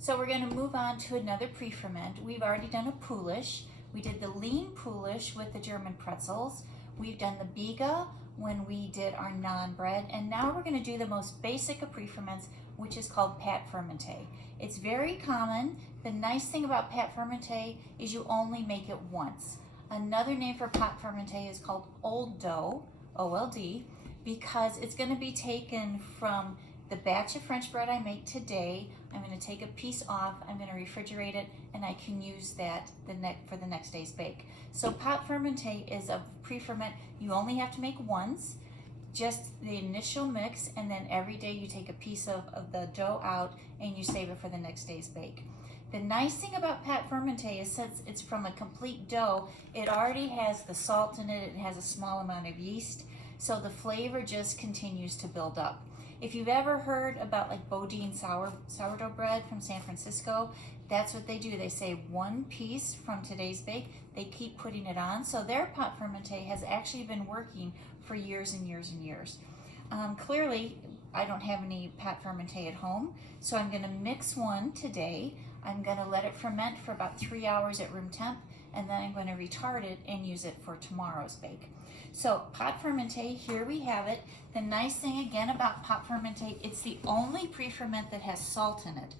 So we're going to move on to another pre-ferment. We've already done a Polish. We did the lean Polish with the German pretzels. We've done the Biga when we did our non-bread. And now we're going to do the most basic of pre-ferments, which is called pâte fermentée. It's very common. The nice thing about pâte fermentée is you only make it once. Another name for pâte fermentée is called old dough, OLD, because it's going to be taken from the batch of French bread I make today. I'm going to take a piece off, I'm going to refrigerate it, and I can use that for the next day's bake. So pâte fermentée is a pre-ferment you only have to make once, just the initial mix, and then every day you take a piece of the dough out and you save it for the next day's bake. The nice thing about pâte fermentée is since it's from a complete dough, it already has the salt in it, it has a small amount of yeast, so the flavor just continues to build up. If you've ever heard about like Bodine sourdough bread from San Francisco, that's what they do. They say one piece from today's bake, they keep putting it on. So their pâte fermentée has actually been working for years and years and years. Clearly, I don't have any pâte fermentée at home, so I'm gonna mix one today. I'm gonna let it ferment for about 3 hours at room temp, and then I'm gonna retard it and use it for tomorrow's bake. So pâte fermentée, here we have it. The nice thing again about pâte fermentée, it's the only pre-ferment that has salt in it.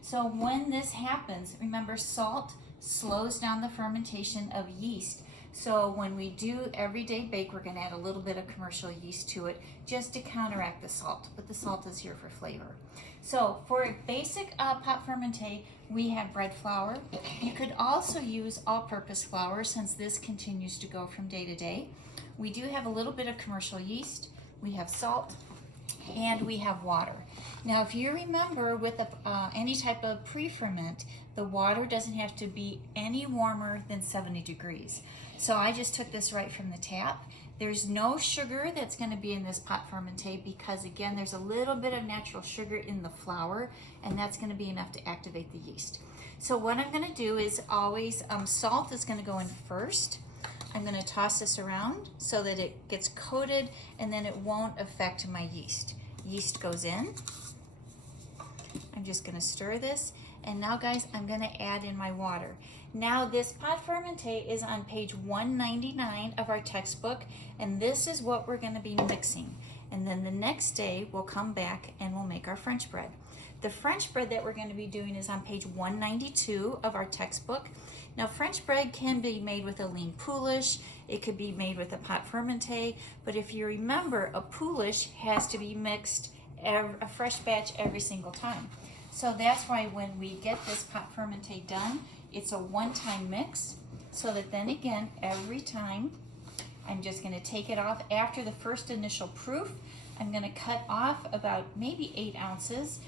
So when this happens, remember salt slows down the fermentation of yeast. So when we do everyday bake, we're gonna add a little bit of commercial yeast to it just to counteract the salt, but the salt is here for flavor. So for a basic pâte fermentée, we have bread flour. You could also use all-purpose flour since this continues to go from day to day. We do have a little bit of commercial yeast, we have salt, and we have water. Now if you remember with any type of pre-ferment, the water doesn't have to be any warmer than 70 degrees. So I just took this right from the tap. There's no sugar that's going to be in this pâte fermentée because again there's a little bit of natural sugar in the flour, and that's going to be enough to activate the yeast. So what I'm going to do is always, salt is going to go in first. I'm going to toss this around so that it gets coated and then it won't affect my yeast. Yeast goes in. I'm just going to stir this, and now guys I'm going to add in my water. Now this pâte fermentée is on page 199 of our textbook, and this is what we're going to be mixing. And then the next day we'll come back and we'll make our French bread. The French bread that we're going to be doing is on page 192 of our textbook. Now French bread can be made with a lean Polish, it could be made with a pâte fermentée, but if you remember, a Polish has to be mixed a fresh batch every single time. So that's why when we get this pâte fermentée done, it's a one-time mix, so that then again, every time, I'm just gonna take it off. After the first initial proof, I'm gonna cut off about maybe 8 ounces.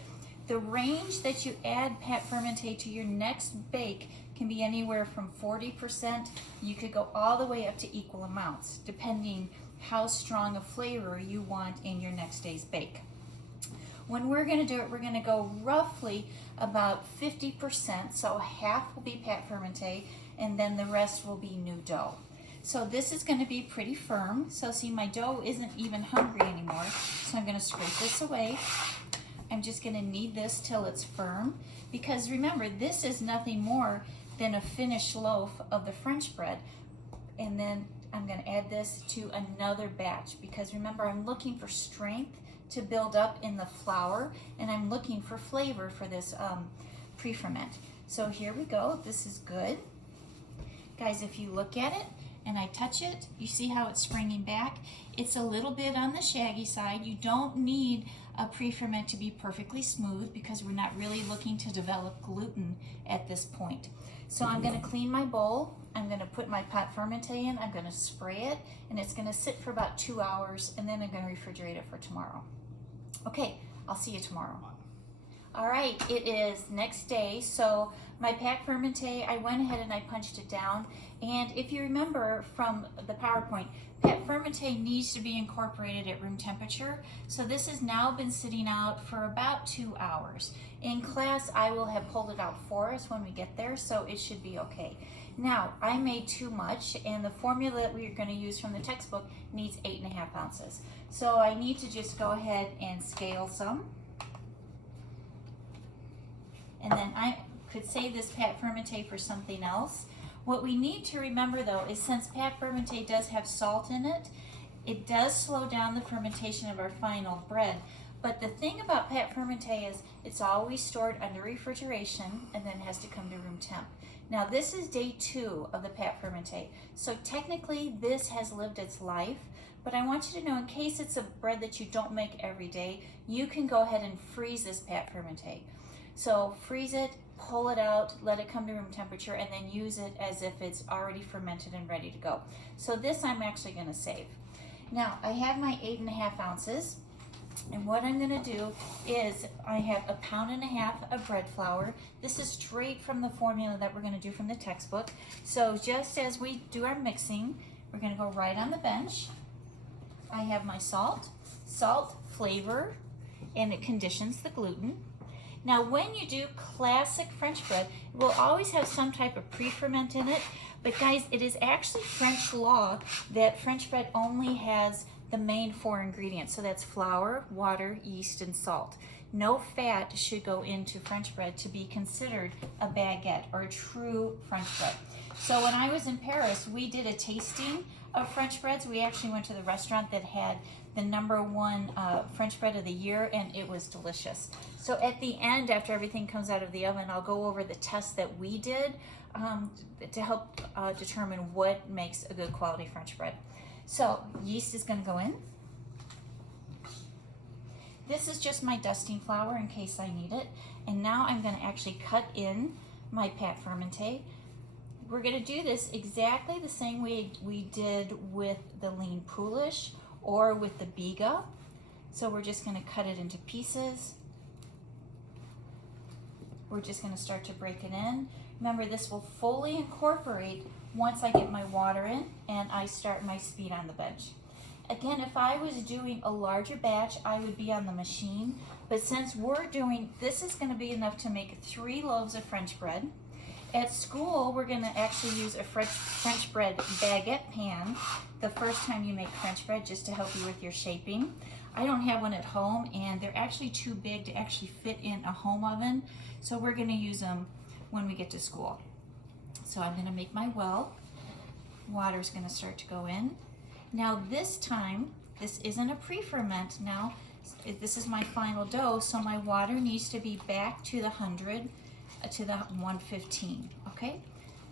The range that you add pâte fermentée to your next bake can be anywhere from 40%. You could go all the way up to equal amounts, depending how strong a flavor you want in your next day's bake. When we're gonna do it, we're gonna go roughly about 50%, so half will be pâte fermentée, and then the rest will be new dough. So this is gonna be pretty firm. So see, my dough isn't even hungry anymore, so I'm gonna scrape this away. I'm just gonna knead this till it's firm, because remember, this is nothing more than a finished loaf of the French bread. And then I'm gonna add this to another batch, because remember, I'm looking for strength to build up in the flour, and I'm looking for flavor for this pre-ferment. So here we go, this is good. Guys, if you look at it and I touch it, you see how it's springing back? It's a little bit on the shaggy side. You don't need a pre-ferment to be perfectly smooth because we're not really looking to develop gluten at this point. So I'm gonna clean my bowl, I'm gonna put my pâte fermentée in, I'm gonna spray it, and it's gonna sit for about 2 hours, and then I'm gonna refrigerate it for tomorrow. Okay, I'll see you tomorrow. All right, it is next day, so my pâte fermentée, I went ahead and I punched it down, and if you remember from the PowerPoint, pâte fermentée needs to be incorporated at room temperature, so this has now been sitting out for about 2 hours. In class, I will have pulled it out for us when we get there, so it should be okay. Now, I made too much, and the formula that we're going to use from the textbook needs 8.5 ounces. So I need to just go ahead and scale some. And then I could save this pâte fermentée for something else. What we need to remember though is since pâte fermentée does have salt in it, it does slow down the fermentation of our final bread. But the thing about pâte fermentée is it's always stored under refrigeration and then has to come to room temp. Now this is day 2 of the pâte fermentée. So technically this has lived its life, but I want you to know in case it's a bread that you don't make every day, you can go ahead and freeze this pâte fermentée. So freeze it, pull it out, let it come to room temperature, and then use it as if it's already fermented and ready to go. So this I'm actually gonna save. Now I have my 8.5 ounces. And what I'm going to do is I have 1.5 pounds of bread flour. This is straight from the formula that we're going to do from the textbook. So just as we do our mixing, we're going to go right on the bench. I have my salt, flavor, and it conditions the gluten. Now when you do classic French bread, it will always have some type of pre-ferment in it. But guys, it is actually French law that French bread only has the main 4 ingredients. So that's flour, water, yeast, and salt. No fat should go into French bread to be considered a baguette or a true French bread. So when I was in Paris, we did a tasting of French breads. We actually went to the restaurant that had the #1 French bread of the year, and it was delicious. So at the end, after everything comes out of the oven, I'll go over the tests that we did to help determine what makes a good quality French bread. So yeast is going to go in. This is just my dusting flour in case I need it. And now I'm going to actually cut in my pâte fermentée. We're going to do this exactly the same way we did with the lean poulish or with the biga. So we're just going to cut it into pieces. We're just going to start to break it in. Remember, this will fully incorporate once I get my water in and I start my speed on the bench. Again, if I was doing a larger batch, I would be on the machine. But since we're doing, this is going to be enough to make 3 loaves of French bread. At school, we're going to actually use a French bread baguette pan the first time you make French bread, just to help you with your shaping. I don't have one at home, and they're actually too big to actually fit in a home oven. So we're going to use them when we get to school. So I'm going to make my well. Water's going to start to go in. Now this time, this isn't a pre-ferment. Now this is my final dough, so my water needs to be back to the 100 to the 115, okay?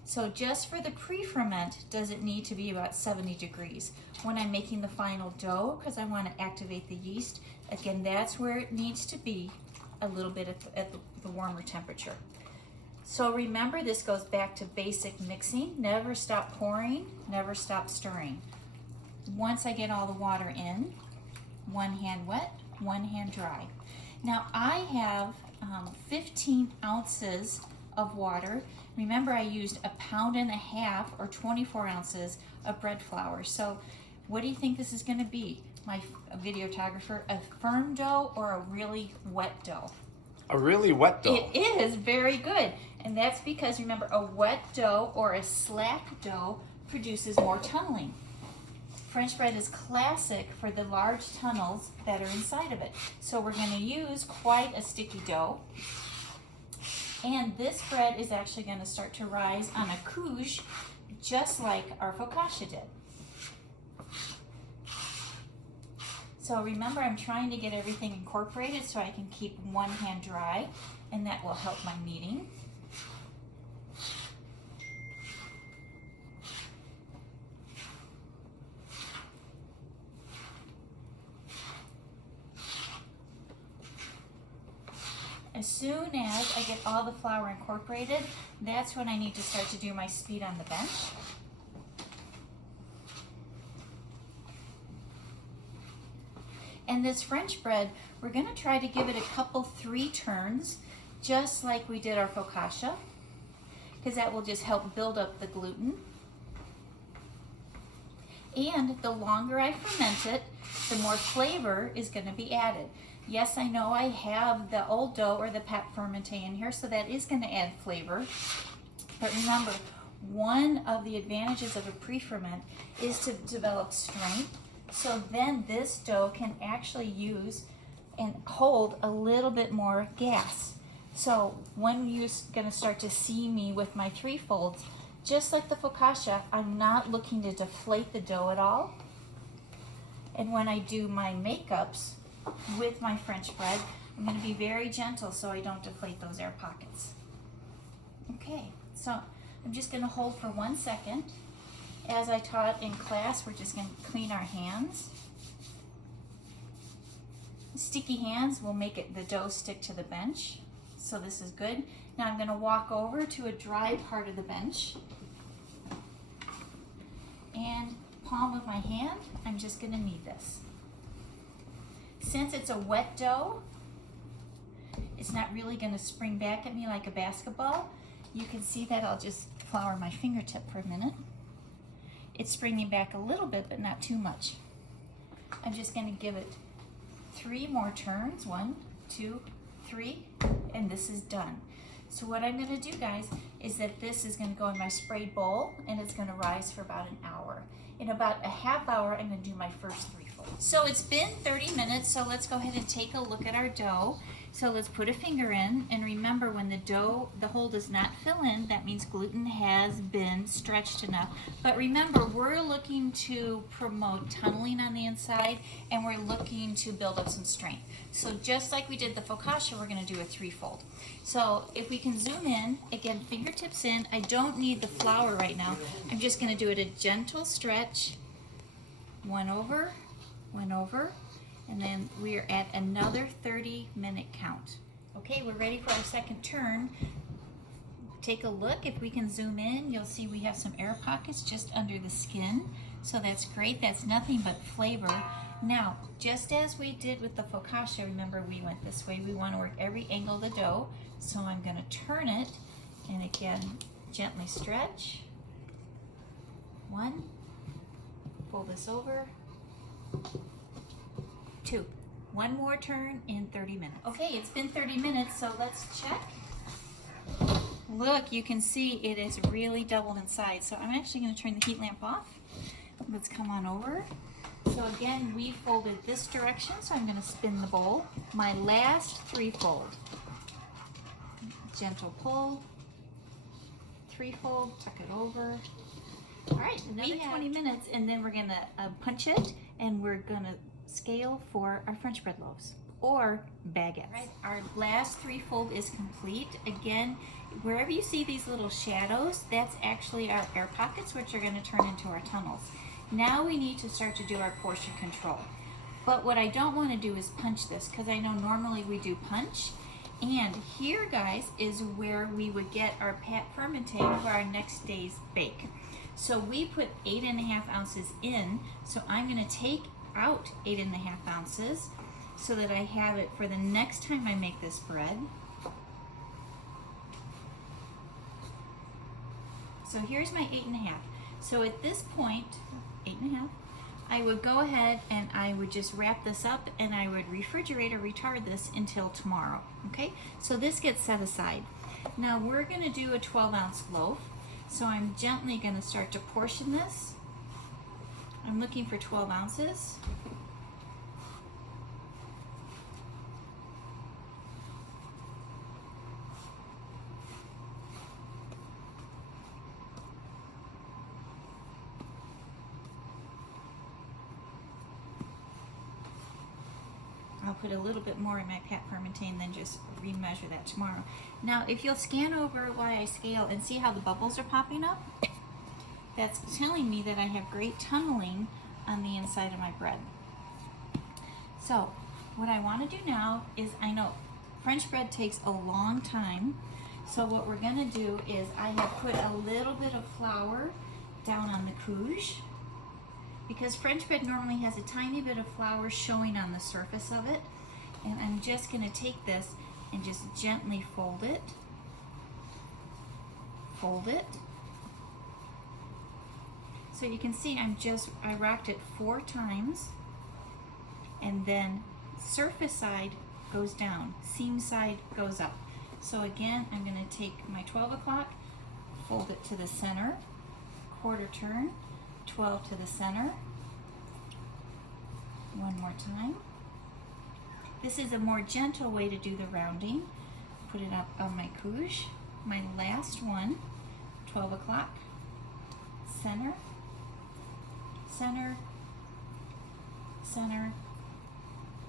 So just for the pre-ferment, does it need to be about 70 degrees? When I'm making the final dough, because I want to activate the yeast, again, that's where it needs to be a little bit at the warmer temperature. So remember, this goes back to basic mixing. Never stop pouring, never stop stirring. Once I get all the water in, one hand wet, one hand dry. Now I have 15 ounces of water. Remember, I used 1.5 pounds or 24 ounces of bread flour. So what do you think this is going to be, my videographer? A firm dough or a really wet dough? A really wet dough. It is very good. And that's because, remember, a wet dough or a slack dough produces more tunneling. French bread is classic for the large tunnels that are inside of it. So we're going to use quite a sticky dough. And this bread is actually going to start to rise on a couche, just like our focaccia did. So remember, I'm trying to get everything incorporated so I can keep one hand dry, and that will help my kneading. As soon as I get all the flour incorporated, that's when I need to start to do my speed on the bench. And this French bread, we're going to try to give it a couple, 3 turns, just like we did our focaccia, because that will just help build up the gluten. And the longer I ferment it, the more flavor is going to be added. Yes, I know I have the old dough or the pâte fermentée in here, so that is going to add flavor. But remember, one of the advantages of a pre-ferment is to develop strength. So then this dough can actually use and hold a little bit more gas. So when you're gonna start to see me with my 3 folds, just like the focaccia, I'm not looking to deflate the dough at all. And when I do my makeups with my French bread, I'm gonna be very gentle so I don't deflate those air pockets. Okay, so I'm just gonna hold for 1 second. As I taught in class, we're just gonna clean our hands. Sticky hands will make the dough stick to the bench. So this is good. Now I'm gonna walk over to a dry part of the bench. And palm of my hand, I'm just gonna knead this. Since it's a wet dough, it's not really gonna spring back at me like a basketball. You can see that I'll just flour my fingertip for a minute. It's springing back a little bit, but not too much. I'm just gonna give it 3 more turns, 1, 2, 3, and this is done. So what I'm gonna do, guys, is that this is gonna go in my sprayed bowl and it's gonna rise for about an hour. In about a half hour, I'm gonna do my first 3 folds. So it's been 30 minutes, so let's go ahead and take a look at our dough. So let's put a finger in, and remember when the dough, the hole does not fill in, that means gluten has been stretched enough. But remember, we're looking to promote tunneling on the inside, and we're looking to build up some strength. So just like we did the focaccia, we're gonna do a 3-fold. So if we can zoom in, again, fingertips in, I don't need the flour right now. I'm just gonna do it a gentle stretch, 1 over, 1 over, and then we're at another 30-minute count. Okay, we're ready for our second turn. Take a look. If we can zoom in, you'll see we have some air pockets just under the skin. So that's great. That's nothing but flavor. Now, just as we did with the focaccia, remember we went this way. We want to work every angle of the dough. So I'm going to turn it, and again, gently stretch. 1, pull this over. 2. 1 more turn in 30 minutes. Okay, it's been 30 minutes, so let's check. Look, you can see it is really doubled in size. So I'm actually going to turn the heat lamp off. Let's come on over. So again, we folded this direction, so I'm going to spin the bowl. My last 3-fold. Gentle pull, 3-fold, tuck it over. All right, another 20 minutes, and then we're going to punch it, and we're going to scale for our French bread loaves or baguettes. Right, our last 3-fold is complete. Again, wherever you see these little shadows, that's actually our air pockets, which are going to turn into our tunnels. Now we need to start to do our portion control. But what I don't want to do is punch this, because I know normally we do punch. And here, guys, is where we would get our pat fermenting for our next day's bake. So we put 8.5 ounces in, so I'm going to take out 8.5 ounces so that I have it for the next time I make this bread. So here's my 8.5. So at this point, 8.5, I would go ahead and I would just wrap this up and I would refrigerate or retard this until tomorrow. Okay, so this gets set aside. Now we're going to do a 12-ounce loaf. So I'm gently going to start to portion this. I'm looking for 12 ounces. I'll put a little bit more in my pat fermenting and then just remeasure that tomorrow. Now, if you'll scan over while I scale and see how the bubbles are popping up, that's telling me that I have great tunneling on the inside of my bread. So, what I want to do now is, I know French bread takes a long time, so what we're going to do is I have put a little bit of flour down on the couche, because French bread normally has a tiny bit of flour showing on the surface of it. And I'm just going to take this and just gently fold it. Fold it. So you can see I rocked it 4 times. And then surface side goes down, seam side goes up. So again, I'm going to take my 12 o'clock, fold it to the center, quarter turn, 12 to the center. One more time. This is a more gentle way to do the rounding, put it up on my couche. My last one, 12 o'clock, center, center, center,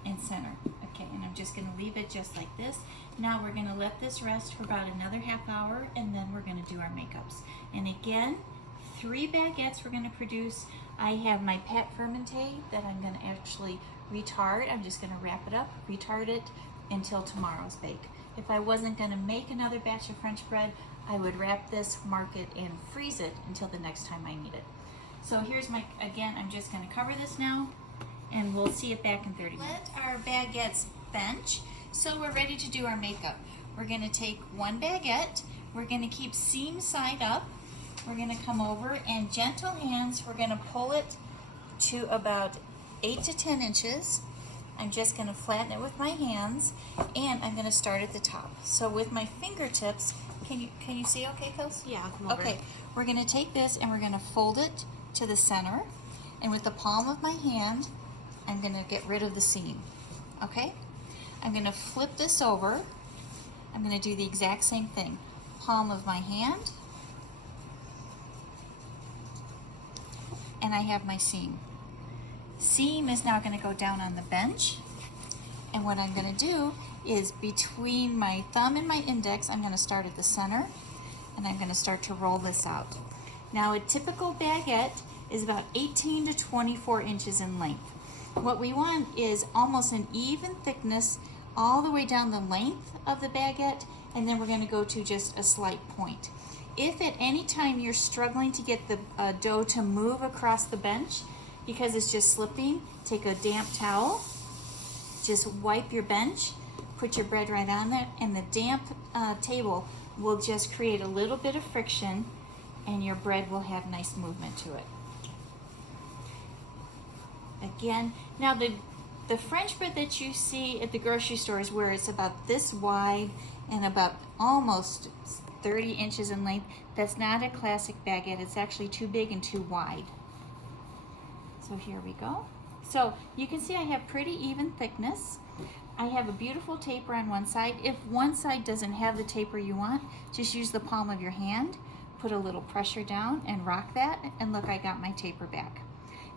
and center. Okay, and I'm just going to leave it just like this. Now we're going to let this rest for about another half hour, and then we're going to do our makeups. And again, 3 baguettes we're going to produce. I have my pate fermenté that I'm going to actually retard. I'm just going to wrap it up, retard it until tomorrow's bake. If I wasn't going to make another batch of French bread, I would wrap this, mark it, and freeze it until the next time I need it. So here's my, again, I'm just going to cover this now, and we'll see it back in 30 minutes. Let our baguettes bench, so we're ready to do our makeup. We're going to take 1 baguette, we're going to keep seam side up, we're going to come over, and gentle hands, we're going to pull it to about 8 to 10 inches. I'm just going to flatten it with my hands, and I'm going to start at the top. So with my fingertips, can you see okay, Kels? Yeah, I'll come over. Okay, we're going to take this and we're going to fold it to the center, and with the palm of my hand, I'm going to get rid of the seam. Okay? I'm going to flip this over. I'm going to do the exact same thing. Palm of my hand, and I have my seam. Seam is now going to go down on the bench, and what I'm going to do is between my thumb and my index, I'm going to start at the center, and I'm going to start to roll this out. Now a typical baguette is about 18 to 24 inches in length. What we want is almost an even thickness all the way down the length of the baguette, and then we're going to go to just a slight point. If at any time you're struggling to get the dough to move across the bench, because it's just slipping, take a damp towel, just wipe your bench, put your bread right on there, and the damp table will just create a little bit of friction, and your bread will have nice movement to it. Again, now the French bread that you see at the grocery stores, where it's about this wide and about almost 30 inches in length, that's not a classic baguette. It's actually too big and too wide. So here we go. So you can see I have pretty even thickness. I have a beautiful taper on one side. If one side doesn't have the taper you want, just use the palm of your hand, put a little pressure down and rock that, and look, I got my taper back.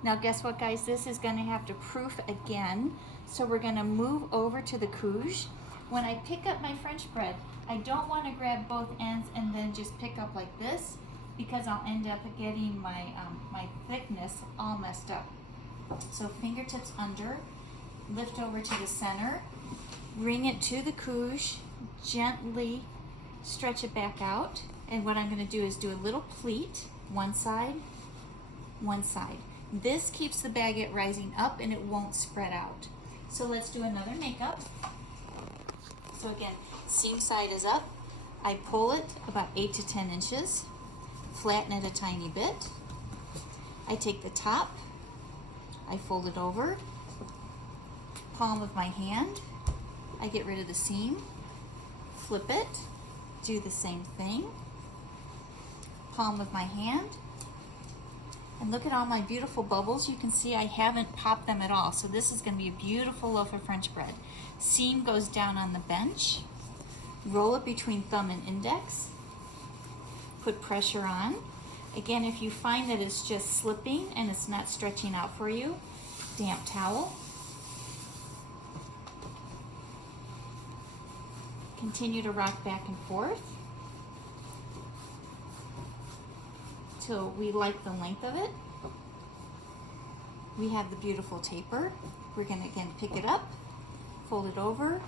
Now guess what, guys? This is going to have to proof again. So we're going to move over to the couche. When I pick up my French bread, I don't want to grab both ends and then just pick up like this, because I'll end up getting my, my thickness all messed up. So fingertips under, lift over to the center, bring it to the couche, gently stretch it back out. And what I'm going to do is do a little pleat, one side, one side. This keeps the baguette rising up and it won't spread out. So let's do another makeup. So again, seam side is up. I pull it about 8 to 10 inches, flatten it a tiny bit. I take the top, I fold it over, palm of my hand, I get rid of the seam, flip it, do the same thing, palm of my hand, and look at all my beautiful bubbles. You can see I haven't popped them at all. So this is going to be a beautiful loaf of French bread. Seam goes down on the bench, roll it between thumb and index, put pressure on. Again, if you find that it's just slipping and it's not stretching out for you, damp towel. Continue to rock back and forth till we like the length of it. We have the beautiful taper. We're going to again pick it up, fold it over,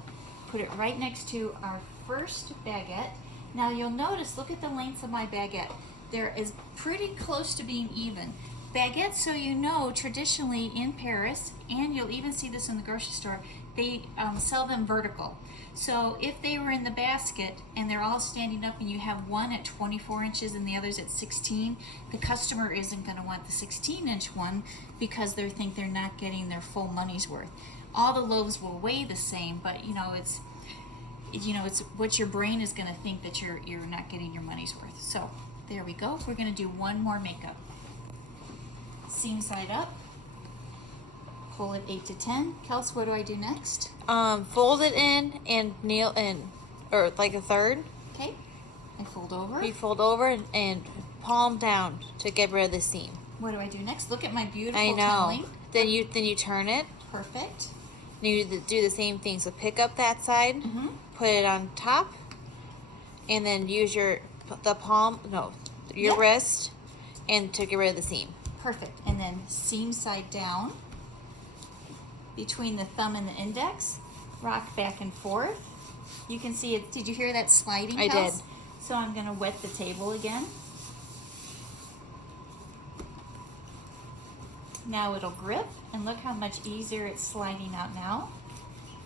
put it right next to our first baguette. Now you'll notice, look at the lengths of my baguette. There is pretty close to being even. Baguettes, so you know, traditionally in Paris, and you'll even see this in the grocery store, they sell them vertical. So if they were in the basket and they're all standing up and you have one at 24 inches and the others at 16, the customer isn't going to want the 16-inch one because they think they're not getting their full money's worth. All the loaves will weigh the same, but it's what your brain is going to think that you're not getting your money's worth. So there we go. We're going to do one more makeup. Seam side up. Pull it 8 to 10. Kels, what do I do next? Fold it in and nail in. or like a third. Okay, I fold over. You fold over and palm down to get rid of the seam. What do I do next? Look at my beautiful I know. tunneling. Then you turn it. Perfect. And you do the same thing. So pick up that side, Mm-hmm. put it on top, and then use your Yep. wrist, and to get rid of the seam. Perfect. And then seam side down between the thumb and the index. Rock back and forth. You can see it. Did you hear that sliding? I Kels? did. So I'm going to wet the table again. Now it'll grip, and look how much easier it's sliding out now.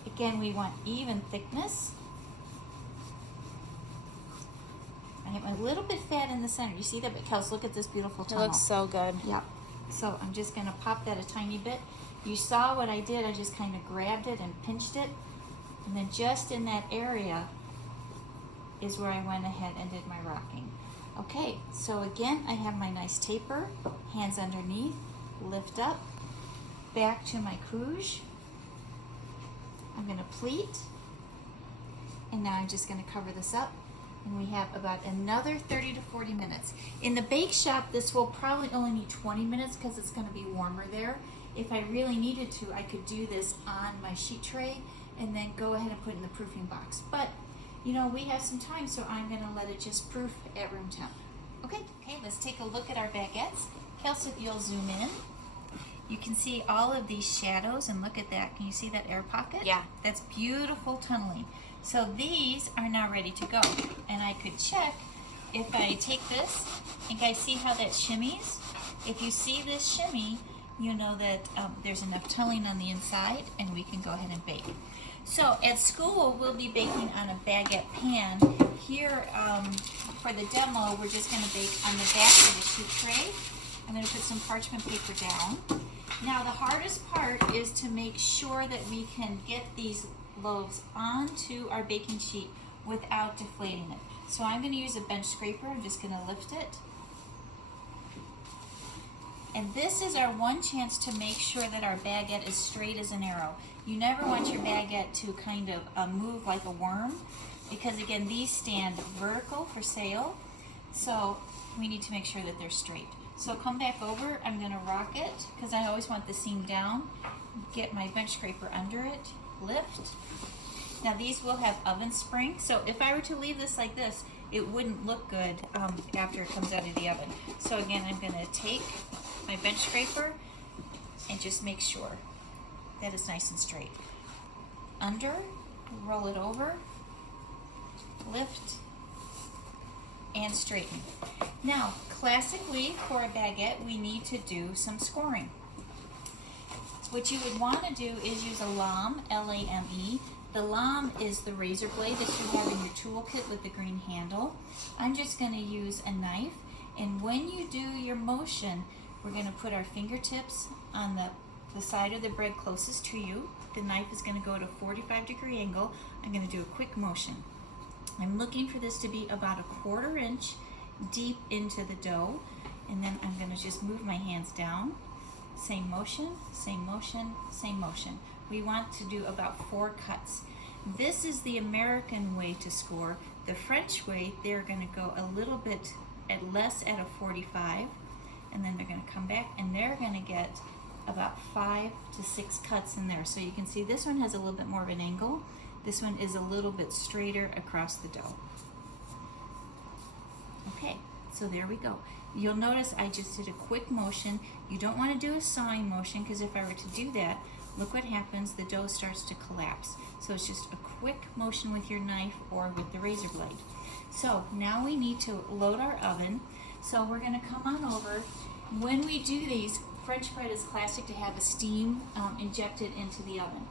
Again, we want even thickness. I have a little bit fat in the center. You see that? But Kels, look at this beautiful It tunnel. looks so good. Yep. So I'm just going to pop that a tiny bit. You saw what I did. I just kind of grabbed it and pinched it. And then just in that area is where I went ahead and did my rocking. Okay, so again, I have my nice taper, hands underneath, lift up, back to my couge. I'm going to pleat. And now I'm just going to cover this up. And we have about another 30 to 40 minutes. In the bake shop, this will probably only need 20 minutes because it's going to be warmer there. If I really needed to, I could do this on my sheet tray and then go ahead and put it in the proofing box. But, you know, we have some time, so I'm going to let it just proof at room temp. Okay, let's take a look at our baguettes. Kels, if you'll zoom in, you can see all of these shadows, and look at that. Can you see that air pocket? Yeah. That's beautiful tunneling. So these are now ready to go. And I could check if I take this, and guys, see how that shimmies? If you see this shimmy, you know that there's enough tunneling on the inside, and we can go ahead and bake. So at school, we'll be baking on a baguette pan. Here, for the demo, we're just going to bake on the back of the sheet tray. I'm going to put some parchment paper down. Now, the hardest part is to make sure that we can get these loaves onto our baking sheet without deflating it. So I'm going to use a bench scraper. I'm just going to lift it. And this is our one chance to make sure that our baguette is straight as an arrow. You never want your baguette to kind of move like a worm, because again, these stand vertical for sale. So we need to make sure that they're straight. So come back over, I'm going to rock it, because I always want the seam down. Get my bench scraper under it, lift. Now these will have oven spring, so if I were to leave this like this, it wouldn't look good after it comes out of the oven. So again, I'm going to take my bench scraper and just make sure that it's nice and straight. Under, roll it over, lift, and straighten. Now, classically for a baguette, we need to do some scoring. What you would want to do is use a lame, L-A-M-E. The lame is the razor blade that you have in your toolkit with the green handle. I'm just going to use a knife, and when you do your motion, we're going to put our fingertips on the side of the bread closest to you. The knife is going to go at a 45-degree angle. I'm going to do a quick motion. I'm looking for this to be about a 1/4 inch deep into the dough, and then I'm going to just move my hands down. Same motion, same motion, same motion. We want to do about 4 cuts. This is the American way to score. The French way, they're going to go a little bit less at a 45, and then they're going to come back, and they're going to get about 5 to 6 cuts in there. So you can see this one has a little bit more of an angle. This one is a little bit straighter across the dough. Okay, so there we go. You'll notice I just did a quick motion. You don't want to do a sawing motion, because if I were to do that, look what happens, the dough starts to collapse. So it's just a quick motion with your knife or with the razor blade. So now we need to load our oven. So we're going to come on over. When we do these, French bread is classic to have a steam injected into the oven.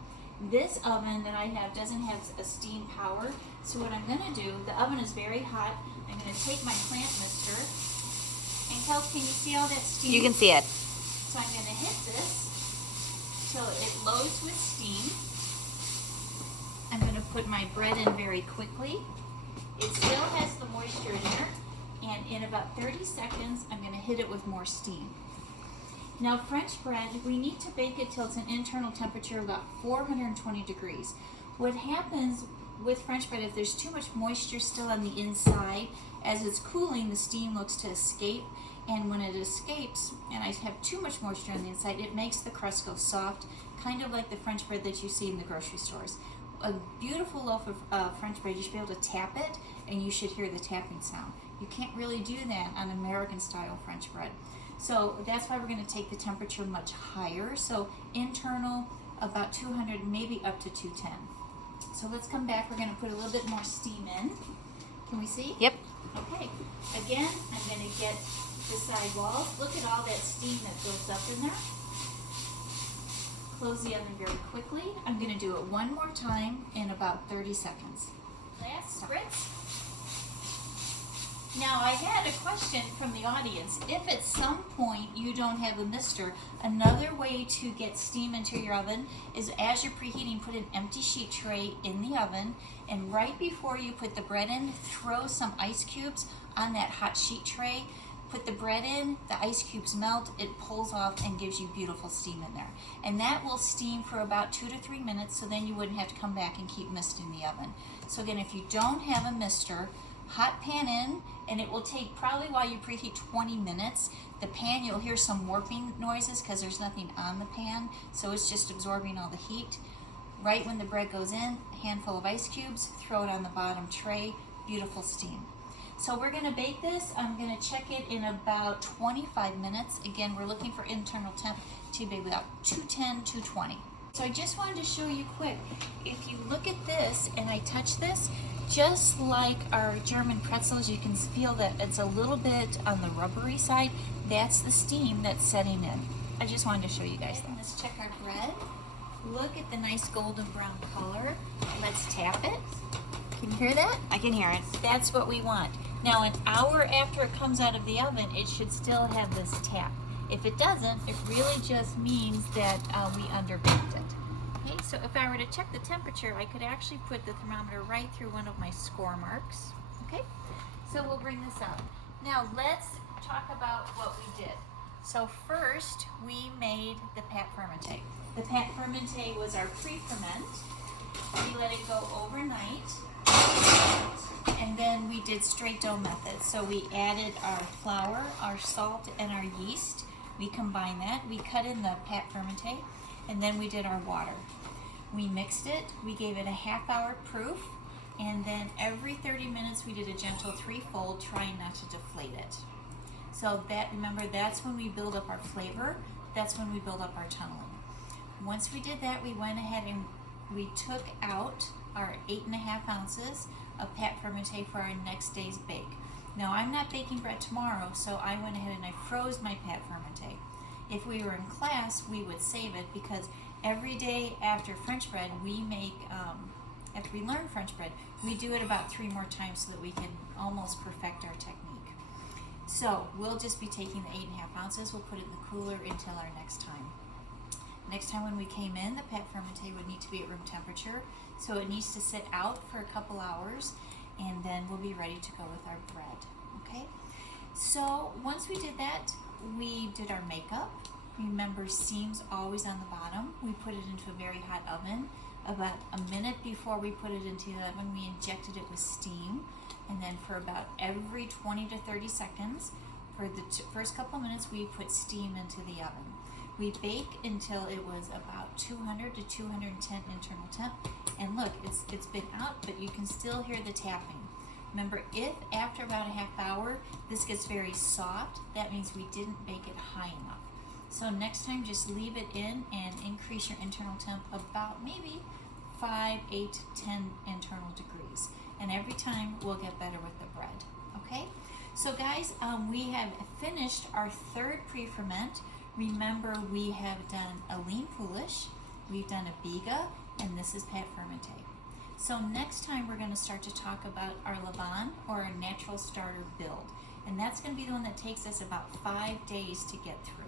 This oven that I have doesn't have a steam power, so what I'm going to do, the oven is very hot, I'm going to take my plant mister, and Kels, can you see all that steam? You can see it. So I'm going to hit this till it loads with steam. I'm going to put my bread in very quickly. It still has the moisture in there, and in about 30 seconds, I'm going to hit it with more steam. Now, French bread, we need to bake it till it's an internal temperature of about 420 degrees. What happens with French bread, if there's too much moisture still on the inside, as it's cooling, the steam looks to escape. And when it escapes, and I have too much moisture on the inside, it makes the crust go soft, kind of like the French bread that you see in the grocery stores. A beautiful loaf of French bread, you should be able to tap it, and you should hear the tapping sound. You can't really do that on American style French bread. So that's why we're going to take the temperature much higher. So internal, about 200, maybe up to 210. So let's come back. We're going to put a little bit more steam in. Can we see? Yep. Okay. Again, I'm going to get the side walls. Look at all that steam that builds up in there. Close the oven very quickly. I'm going to do it one more time in about 30 seconds. Last spritz. Now, I had a question from the audience. If at some point you don't have a mister, another way to get steam into your oven is as you're preheating, put an empty sheet tray in the oven, and right before you put the bread in, throw some ice cubes on that hot sheet tray. Put the bread in, the ice cubes melt, it pulls off and gives you beautiful steam in there. And that will steam for about 2 to 3 minutes, so then you wouldn't have to come back and keep misting the oven. So again, if you don't have a mister, hot pan in, and it will take probably while you preheat 20 minutes. The pan, you'll hear some warping noises because there's nothing on the pan, so it's just absorbing all the heat. Right when the bread goes in, a handful of ice cubes, throw it on the bottom tray, beautiful steam. So we're going to bake this. I'm going to check it in about 25 minutes. Again, we're looking for internal temp to be about 210, 220. So I just wanted to show you quick. If you look at this and I touch this, just like our German pretzels, you can feel that it's a little bit on the rubbery side. That's the steam that's setting in. I just wanted to show you guys that. Let's check our bread. Look at the nice golden brown color. Let's tap it. Can you hear that? I can hear it. That's what we want. Now, an hour after it comes out of the oven, it should still have this tap. If it doesn't, it really just means that we underbaked it. Okay, so if I were to check the temperature, I could actually put the thermometer right through one of my score marks. Okay, so we'll bring this up. Now, let's talk about what we did. So first, we made the pâte fermentée. The pâte fermentée was our pre-ferment. We let it go overnight. And then we did straight dough method. So we added our flour, our salt, and our yeast. We combined that. We cut in the pâte fermentée, and then we did our water. We mixed it. We gave it a half-hour proof, and then every 30 minutes we did a gentle three-fold, trying not to deflate it. So that, remember, that's when we build up our flavor. That's when we build up our tunneling. Once we did that, we went ahead and we took out our 8.5 ounces of pâte fermentée for our next day's bake. Now, I'm not baking bread tomorrow, so I went ahead and I froze my pâte fermentée. If we were in class, we would save it because every day after French bread, we make, after we learn French bread, we do it about 3 more times so that we can almost perfect our technique. So we'll just be taking the 8.5 ounces, we'll put it in the cooler until our next time. Next time when we came in, the pâte fermentée would need to be at room temperature, so it needs to sit out for a couple hours, and then we'll be ready to go with our bread, okay? So once we did that, we did our makeup. Remember, seam's always on the bottom. We put it into a very hot oven. About a minute before we put it into the oven, we injected it with steam, and then for about every 20 to 30 seconds, for the first couple of minutes, we put steam into the oven. We bake until it was about 200 to 210 internal temp. And look, it's been out, but you can still hear the tapping. Remember, if after about a half hour, this gets very soft, that means we didn't bake it high enough. So next time, just leave it in and increase your internal temp about maybe 5, 8, 10 internal degrees. And every time, we'll get better with the bread, okay? So guys, we have finished our third pre-ferment. Remember, we have done a lean poulish, we've done a biga, and this is pâte fermentée. So next time we're going to start to talk about our levain, or our natural starter build. And that's going to be the one that takes us about 5 days to get through.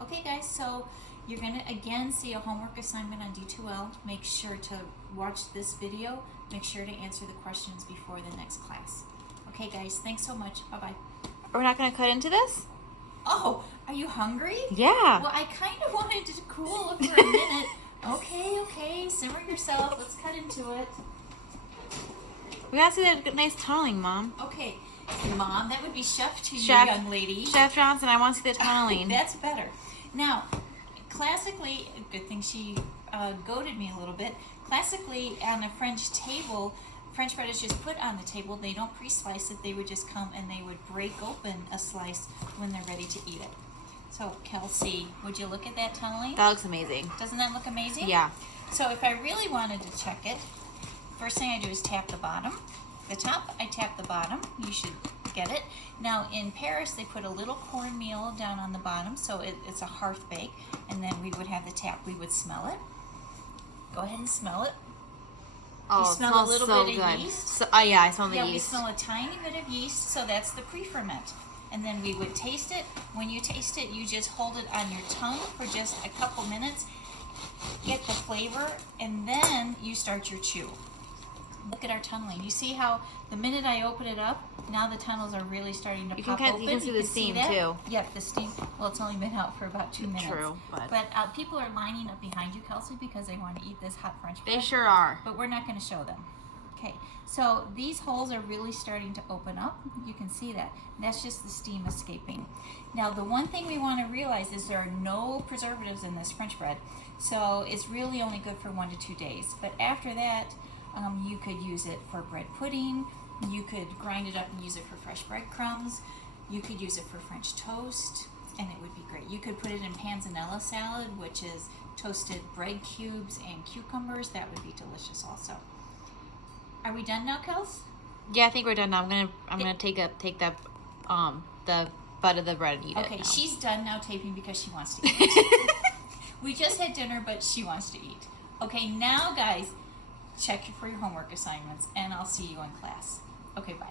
Okay guys, so you're going to again see a homework assignment on D2L. Make sure to watch this video. Make sure to answer the questions before the next class. Okay guys, thanks so much. Bye-bye. Are we not going to cut into this? Oh, are you hungry? Yeah. Well, I kind of wanted to cool for a minute. Okay, simmer yourself. Let's cut into it. We gotta see the nice tunneling, Mom. Okay, Mom, that would be chef to you, Chef- young lady. Chef Johnson, I want to see the tunneling. That's better. Now, classically, good thing she goaded me a little bit. Classically, on a French table, French bread is just put on the table. They don't pre-slice it. They would just come and they would break open a slice when they're ready to eat it. So, Kelsey, would you look at that tunneling? That looks amazing. Doesn't that look amazing? Yeah. So if I really wanted to check it, first thing I do is tap the bottom. The top, I tap the bottom. You should get it. Now in Paris, they put a little cornmeal down on the bottom, so it's a hearth bake. And then we would have the tap. We would smell it. Go ahead and smell it. Oh, You it smell a smells little so bit of good. yeast? So, oh yeah, I smell the Yeah, we yeast. smell a tiny bit of yeast, so that's the pre-ferment. And then we would taste it. When you taste it, you just hold it on your tongue for just a couple minutes, get the flavor, and then you start your chew. Look at our tunneling. You see how the minute I open it up, now the tunnels are really starting to You can pop kinda- open. you can see the steam, that? too. Yep, the steam. Well, it's only been out for about 2 minutes. True, but- People are lining up behind you, Kelsey, because they want to eat this hot French bread. They sure are. But we're not going to show them. Okay, so these holes are really starting to open up. You can see that. That's just the steam escaping. Now, the one thing we want to realize is there are no preservatives in this French bread, so it's really only good for 1 to 2 days. But after that, you could use it for bread pudding. You could grind it up and use it for fresh breadcrumbs. You could use it for French toast, and it would be great. You could put it in panzanella salad, which is toasted bread cubes and cucumbers. That would be delicious also. Are we done now, Kels? Yeah, I think we're done now. I'm gonna take the butt of the bread and eat it. Okay, now. she's done now taping because she wants to eat. We just had dinner, but she wants to eat. Okay, now guys, check for your homework assignments, and I'll see you in class. Okay, bye.